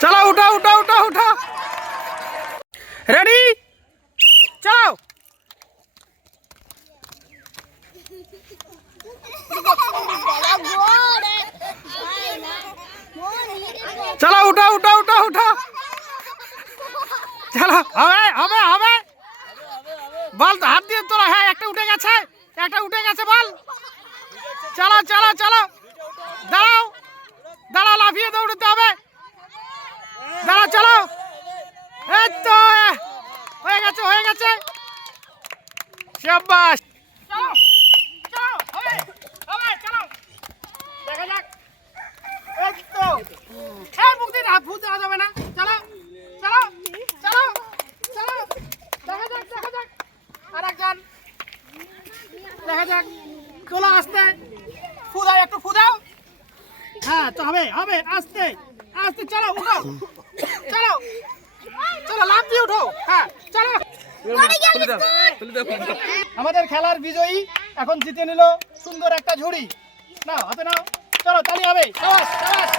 चलो उठो उठो उठो उठो रेडी चलो चलो उठो उठो उठो उठो चलो हवे हवे हवे बल हाथ दिए তোলা হ্যাঁ একটা উঠে গেছে বল चलो चलो चलो দাঁড়াও দাঁড়াও লাফিয়ে দৌড়তে হবে দাঁড়াও চলো এই তো হয়ে গেছে শাবাশ চলো চলো হবে চলো দেখা যাক এই তো এই মুক্তি না ভূত দেওয়া যাবে না চলো চলো চলো চলো দেখা যাক আরেকজন দেখা যাক চলো আস্তে ফুদাও একটু ফুদাও হ্যাঁ তো হবে আস্তে আস্তে চলো উঠো চলো চলো লাফ দিয়ে উঠো হ্যাঁ চলো আমাদের খেলার বিজয়ী এখন জিতে নিল সুন্দর একটা ঝুড়ি নাও হাতে নাও চলো তালি হবে শাবাশ শাবাশ